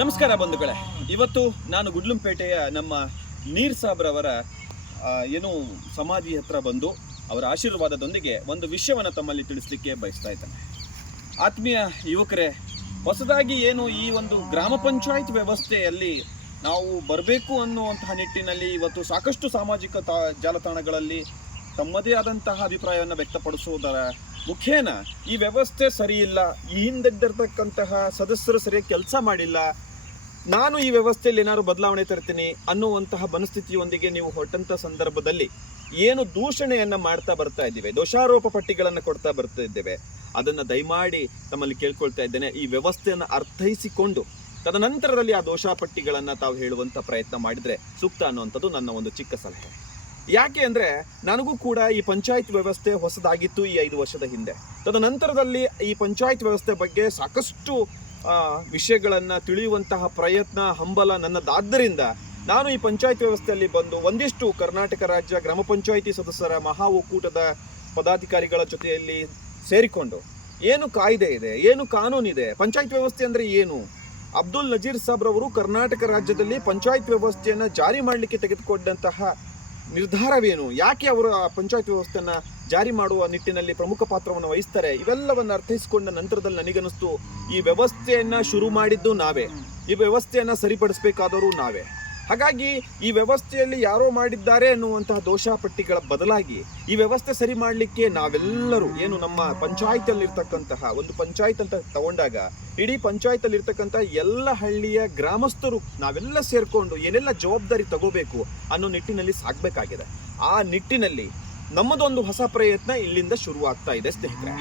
ನಮಸ್ಕಾರ ಬಂಧುಗಳೇ. ಇವತ್ತು ನಾನು ಗುಡ್ಲಂಪೇಟೆಯ ನಮ್ಮ ನೀರ್ ಸಾಬ್ರವರ ಏನು ಸಮಾಧಿ ಹತ್ರ ಬಂದು ಅವರ ಆಶೀರ್ವಾದದೊಂದಿಗೆ ಒಂದು ವಿಷಯವನ್ನು ತಮ್ಮಲ್ಲಿ ತಿಳಿಸ್ಲಿಕ್ಕೆ ಬಯಸ್ತಾ ಇದ್ದಾನೆ. ಆತ್ಮೀಯ ಯುವಕರೇ, ಹೊಸದಾಗಿ ಏನು ಈ ಒಂದು ಗ್ರಾಮ ಪಂಚಾಯತ್ ವ್ಯವಸ್ಥೆಯಲ್ಲಿ ನಾವು ಬರಬೇಕು ಅನ್ನುವಂತಹ ನಿಟ್ಟಿನಲ್ಲಿ ಇವತ್ತು ಸಾಕಷ್ಟು ಸಾಮಾಜಿಕ ತಾ, ಜಾಲತಾಣಗಳಲ್ಲಿ ತಮ್ಮದೇ ಆದಂತಹ ಅಭಿಪ್ರಾಯವನ್ನು ವ್ಯಕ್ತಪಡಿಸುವುದರ ಮುಖೇನ, ಈ ವ್ಯವಸ್ಥೆ ಸರಿ ಇಲ್ಲ ಈ ಹಿಂದೆದ್ದಿರ್ತಕ್ಕಂತಹ ಸದಸ್ಯರು ಸರಿಯಾಗಿ ಕೆಲಸ ಮಾಡಿಲ್ಲ, ನಾನು ಈ ವ್ಯವಸ್ಥೆಯಲ್ಲಿ ಏನಾದ್ರು ಬದಲಾವಣೆ ತರ್ತೀನಿ ಅನ್ನುವಂತಹ ಮನಸ್ಥಿತಿಯೊಂದಿಗೆ ನೀವು ಹೊರಟಂತ ಸಂದರ್ಭದಲ್ಲಿ ಏನು ದೂಷಣೆಯನ್ನು ಮಾಡ್ತಾ ಬರ್ತಾ ಇದ್ದೀವಿ, ದೋಷಾರೋಪ ಪಟ್ಟಿಗಳನ್ನು ಕೊಡ್ತಾ ಬರ್ತಾ ಇದ್ದೇವೆ, ಅದನ್ನ ದಯಮಾಡಿ ತಮ್ಮಲ್ಲಿ ಕೇಳ್ಕೊಳ್ತಾ ಇದ್ದೇನೆ, ಈ ವ್ಯವಸ್ಥೆಯನ್ನು ಅರ್ಥೈಸಿಕೊಂಡು ತದನಂತರದಲ್ಲಿ ಆ ದೋಷಾಪಟ್ಟಿಗಳನ್ನ ತಾವು ಹೇಳುವಂತ ಪ್ರಯತ್ನ ಮಾಡಿದ್ರೆ ಸೂಕ್ತ ಅನ್ನುವಂಥದ್ದು ನನ್ನ ಒಂದು ಚಿಕ್ಕ ಸಲಹೆ. ಯಾಕೆ ಅಂದರೆ ನನಗೂ ಕೂಡ ಈ ಪಂಚಾಯತ್ ವ್ಯವಸ್ಥೆ ಹೊಸದಾಗಿತ್ತು ಈ ಐದು ವರ್ಷದ ಹಿಂದೆ. ತದನಂತರದಲ್ಲಿ ಈ ಪಂಚಾಯತ್ ವ್ಯವಸ್ಥೆ ಬಗ್ಗೆ ಸಾಕಷ್ಟು ವಿಷಯಗಳನ್ನು ತಿಳಿಯುವಂತಹ ಪ್ರಯತ್ನ, ಹಂಬಲ ನನ್ನದಾದ್ದರಿಂದ ನಾನು ಈ ಪಂಚಾಯತ್ ವ್ಯವಸ್ಥೆಯಲ್ಲಿ ಬಂದು ಒಂದಿಷ್ಟು ಕರ್ನಾಟಕ ರಾಜ್ಯ ಗ್ರಾಮ ಪಂಚಾಯಿತಿ ಸದಸ್ಯರ ಮಹಾ ಒಕ್ಕೂಟದ ಪದಾಧಿಕಾರಿಗಳ ಜೊತೆಯಲ್ಲಿ ಸೇರಿಕೊಂಡು ಏನು ಕಾಯ್ದೆ ಇದೆ, ಏನು ಕಾನೂನಿದೆ ಪಂಚಾಯತ್ ವ್ಯವಸ್ಥೆ ಅಂದ್ರೆ ಏನು? ಅಬ್ದುಲ್ ನಜೀರ್ ಸಾಬ್ರವರು ಕರ್ನಾಟಕ ರಾಜ್ಯದಲ್ಲಿ ಪಂಚಾಯತ್ ವ್ಯವಸ್ಥೆಯನ್ನು ಜಾರಿ ಮಾಡಲಿಕ್ಕೆ ತೆಗೆದುಕೊಂಡಂತಹ ನಿರ್ಧಾರವೇನು? ಯಾಕೆ ಅವರು ಆ ಪಂಚಾಯತ್ ವ್ಯವಸ್ಥೆಯನ್ನು ಜಾರಿ ಮಾಡುವ ನಿಟ್ಟಿನಲ್ಲಿ ಪ್ರಮುಖ ಪಾತ್ರವನ್ನು ವಹಿಸ್ತಾರೆ? ಇವೆಲ್ಲವನ್ನು ಅರ್ಥೈಸಿಕೊಂಡ ನಂತರದಲ್ಲಿ ನನಗನ್ನಿಸ್ತು, ಈ ವ್ಯವಸ್ಥೆಯನ್ನು ಶುರು ಮಾಡಿದ್ದು ನಾವೇ. ಈ ವ್ಯವಸ್ಥೆಯನ್ನು ಸರಿಪಡಿಸಬೇಕಾದವರು ನಾವೇ. ಹಾಗಾಗಿ ಈ ವ್ಯವಸ್ಥೆಯಲ್ಲಿ ಯಾರೋ ಮಾಡಿದ್ದಾರೆ ಅನ್ನುವಂತಹ ದೋಷಾಪಟ್ಟಿಗಳ ಬದಲಾಗಿ ಈ ವ್ಯವಸ್ಥೆ ಸರಿ ಮಾಡಲಿಕ್ಕೆ ನಾವೆಲ್ಲರೂ ಏನು ನಮ್ಮ ಪಂಚಾಯತ್ ಅಲ್ಲಿ ಒಂದು ಪಂಚಾಯತ್ ಅಂತ ತಗೊಂಡಾಗ ಇಡೀ ಪಂಚಾಯತ್ ಅಲ್ಲಿ ಇರ್ತಕ್ಕಂಥ ಎಲ್ಲ ಹಳ್ಳಿಯ ಗ್ರಾಮಸ್ಥರು ನಾವೆಲ್ಲ ಸೇರಿಕೊಂಡು ಏನೆಲ್ಲ ಜವಾಬ್ದಾರಿ ತಗೋಬೇಕು ಅನ್ನೋ ನಿಟ್ಟಿನಲ್ಲಿ ಸಾಗಬೇಕಾಗಿದೆ. ಆ ನಿಟ್ಟಿನಲ್ಲಿ ನಮ್ಮದೊಂದು ಹೊಸ ಪ್ರಯತ್ನ ಇಲ್ಲಿಂದ ಶುರುವಾಗ್ತಾ ಇದೆ ಸ್ನೇಹಿತರೆ.